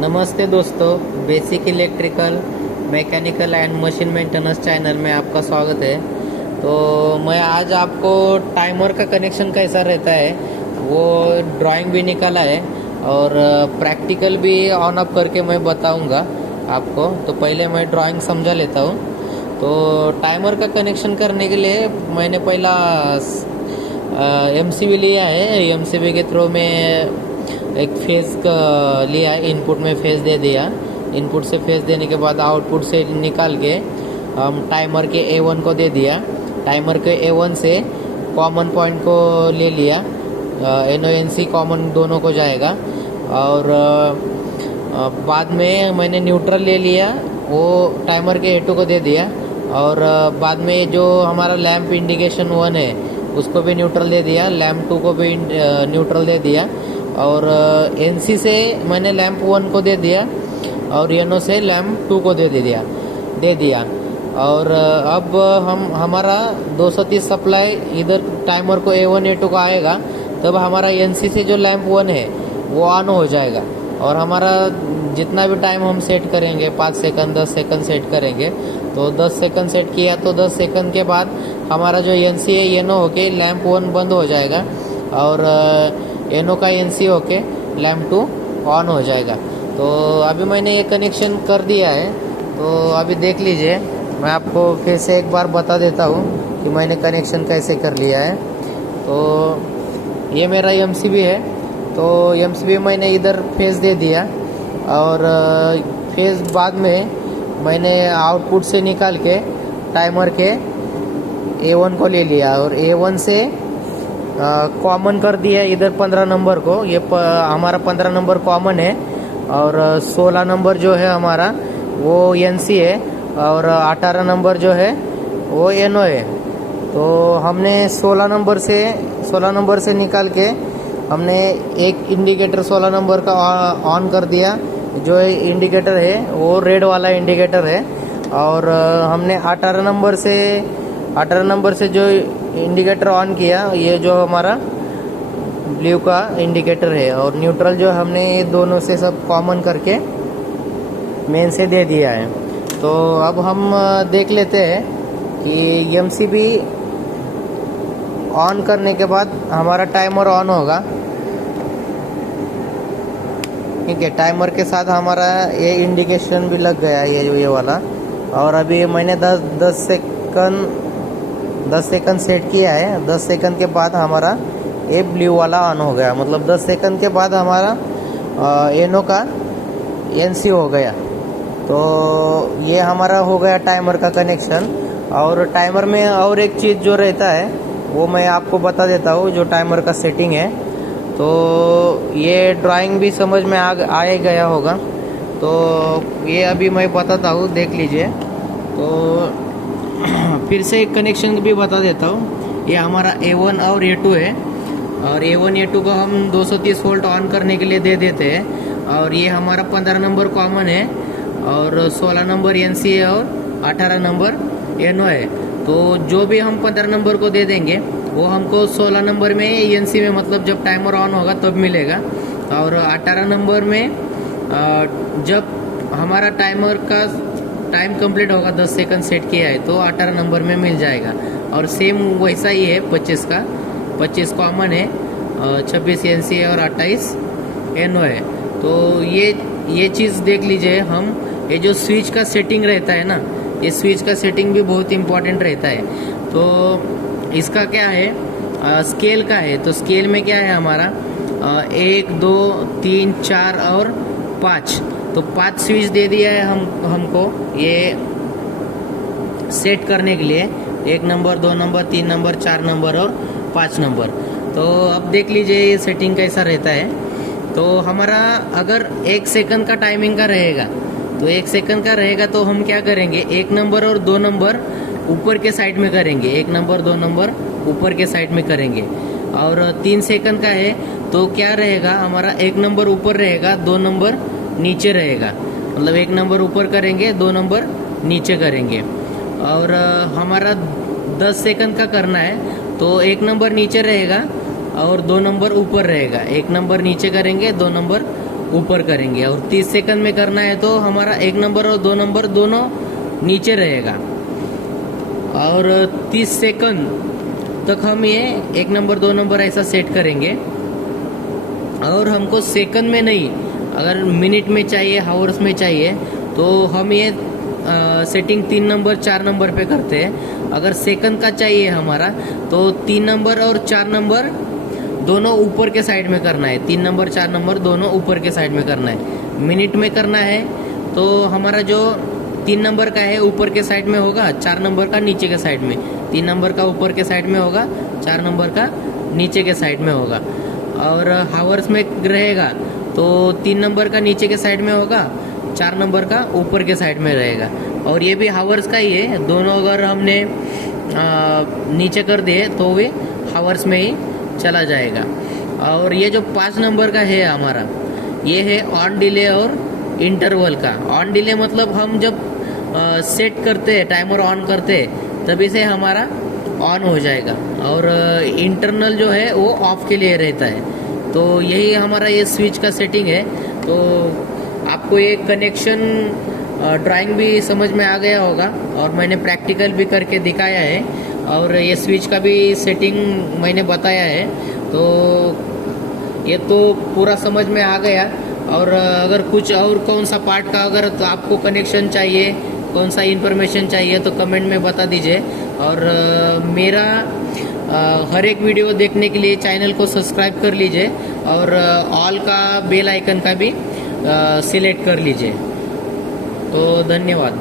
नमस्ते दोस्तों, basic electrical mechanical and machine maintenance channel में आपका स्वागत है। तो मैं आज आपको टाइमर का कनेक्शन कैसा रहता है वो ड्राइंग भी निकाला है और प्रैक्टिकल भी ऑन ऑफ करके मैं बताऊंगा आपको। तो पहले मैं ड्राइंग समझा लेता हूँ। तो टाइमर का कनेक्शन करने के लिए मैंने पहला एमसीबी लिया है। एमसीबी के थ्रू में एक फेज का लिया, इनपुट में फेज दे दिया। इनपुट से फेज देने के बाद आउटपुट से निकाल के हम टाइमर के A1 को दे दिया। टाइमर के A1 से कॉमन पॉइंट को ले लिया, NONC कॉमन दोनों को जाएगा। और बाद में मैंने न्यूट्रल ले लिया, वो टाइमर के A2 को दे दिया। और बाद में जो हमारा लैंप इंडिकेशन 1 है उसको भी न्यूट्रल दे दिया, लैंप 2 को भी न्यूट्रल दे दिया। और NC से मैंने लैंप 1 को दे दिया और NO से लैंप 2 को दे दिया। और अब हमारा 230 सप्लाई इधर टाइमर को A1 A2 को आएगा, तब हमारा NC से जो लैंप 1 है वो ऑन हो जाएगा। और हमारा जितना भी टाइम हम सेट करेंगे, 5 सेकंड 10 सेकंड सेट करेंगे, तो 10 सेकंड सेट किया तो 10 सेकंड के बाद हमारा जो NC है NO होके लैंप 1 बंद हो जाएगा और NO का NC होके लैंप 2 ऑन हो जाएगा। तो अभी मैंने ये कनेक्शन कर दिया है, तो अभी देख लीजिए। मैं आपको फिर से एक बार बता देता हूँ कि मैंने कनेक्शन कैसे कर लिया है। तो ये मेरा MCB है, तो MCB मैंने इधर फेज दे दिया और फेज बाद में मैंने आउटपुट से निकाल के टाइमर के A1 को ले लिया और A1 से कॉमन कर दिया इधर 15 नंबर को। ये हमारा 15 नंबर कॉमन है और 16 नंबर जो है हमारा वो NC है और 18 नंबर जो है वो NO है। तो हमने 16 नंबर से निकाल के हमने एक इंडिकेटर 16 नंबर का ऑन कर दिया। जो इंडिकेटर है वो रेड वाला इंडिकेटर है। और हमने 18 नंबर से जो इंडिकेटर ऑन किया, ये जो हमारा ब्लू का इंडिकेटर है। और न्यूट्रल जो हमने ये दोनों से सब कॉमन करके मेन से दे दिया है। तो अब हम देख लेते हैं कि MCB ऑन करने के बाद हमारा टाइमर ऑन होगा। ठीक है, टाइमर के साथ हमारा ये इंडिकेशन भी लग गया, ये वाला। और अभी मैंने 10 सेकंड सेट किया है। 10 सेकंड के बाद हमारा ये ब्लू वाला ऑन हो गया, मतलब 10 सेकंड के बाद हमारा NO का NC हो गया। तो ये हमारा हो गया टाइमर का कनेक्शन। और टाइमर में और एक चीज़ जो रहता है वो मैं आपको बता देता हूँ, जो टाइमर का सेटिंग है। तो ये ड्राइंग भी समझ में आ गया होगा, तो ये अभी मैं बताता हूँ, देख लीजिए। तो फिर से एक कनेक्शन भी बता देता हूँ। ये हमारा A1 और A2 है और A1 A2 को हम 230 वोल्ट ऑन करने के लिए दे देते हैं। और ये हमारा 15 नंबर कॉमन है और 16 नंबर NC है और 18 नंबर NO है। तो जो भी हम 15 नंबर को दे देंगे वो हमको 16 नंबर में NC में, मतलब जब टाइमर ऑन होगा तब मिलेगा। और 18 नंबर में जब हमारा टाइमर का टाइम कंप्लीट होगा, 10 सेकंड सेट किया है, तो 18 नंबर में मिल जाएगा। और सेम वैसा ही है 25 कॉमन है, 26 NC है और 28 NO है। तो ये चीज़ देख लीजिए। हम ये जो स्विच का सेटिंग रहता है ना, ये स्विच का सेटिंग भी बहुत इम्पोर्टेंट रहता है। तो इसका क्या है, स्केल का है। तो स्केल में क्या है हमारा 1 2 3 4 और 5, तो 5 स्विच दे दिया है हमको ये सेट करने के लिए। 1 नंबर 2 नंबर 3 नंबर 4 नंबर और 5 नंबर। तो अब देख लीजिए ये सेटिंग कैसा रहता है। तो हमारा अगर 1 सेकंड का टाइमिंग का रहेगा, तो 1 सेकंड का रहेगा तो हम क्या करेंगे, 1 नंबर और 2 नंबर ऊपर के साइड में करेंगे, 1 नंबर 2 नंबर ऊपर के साइड में करेंगे। और 3 सेकंड का है तो क्या रहेगा, हमारा 1 नंबर ऊपर रहेगा, 2 नंबर नीचे रहेगा। मतलब 1 नंबर ऊपर करेंगे, 2 नंबर नीचे करेंगे। और हमारा 10 सेकंड का करना है तो 1 नंबर नीचे रहेगा और 2 नंबर ऊपर रहेगा। 1 नंबर नीचे करेंगे, 2 नंबर ऊपर करेंगे, और 30 सेकंड में करना है तो हमारा 1 नंबर और 2 नंबर दोनों नीचे रहेगा। और 30 सेकंड तक हम ये 1 नंबर 2 नंबर ऐसा सेट करेंगे। और हमको सेकंड में नहीं, अगर मिनट में चाहिए, हावर्स में चाहिए, तो हम ये सेटिंग 3 नंबर 4 नंबर पे करते हैं। अगर सेकंड का चाहिए हमारा तो 3 नंबर और 4 नंबर दोनों ऊपर के साइड में करना है। 3 नंबर 4 नंबर दोनों ऊपर के साइड में करना है। मिनट में करना है तो हमारा जो 3 नंबर का है ऊपर के साइड में होगा, 4 नंबर का नीचे के साइड में। 3 नंबर का ऊपर के साइड में होगा, 4 नंबर का नीचे के साइड में होगा। और हावर्स में रहेगा तो 3 नंबर का नीचे के साइड में होगा, 4 नंबर का ऊपर के साइड में रहेगा। और ये भी हावर्स का ही है, दोनों अगर हमने नीचे कर दिए तो वे हावर्स में ही चला जाएगा। और ये जो 5 नंबर का है हमारा, ये है ऑन डिले और इंटरवल का। ऑन डिले मतलब हम जब सेट करते हैं, टाइमर ऑन करते हैं, तभी से हमारा ऑन हो जाएगा। और इंटरनल जो है वो ऑफ के लिए रहता है। तो यही हमारा ये स्विच का सेटिंग है। तो आपको ये कनेक्शन ड्राइंग भी समझ में आ गया होगा, और मैंने प्रैक्टिकल भी करके दिखाया है, और ये स्विच का भी सेटिंग मैंने बताया है। तो ये तो पूरा समझ में आ गया। और अगर कुछ और कौन सा पार्ट का अगर तो आपको कनेक्शन चाहिए, कौन सा इन्फॉर्मेशन चाहिए, तो कमेंट में बता दीजिए। और मेरा हर एक वीडियो देखने के लिए चैनल को सब्सक्राइब कर लीजिए, और ऑल का बेल आइकन का भी सिलेक्ट कर लीजिए। तो धन्यवाद।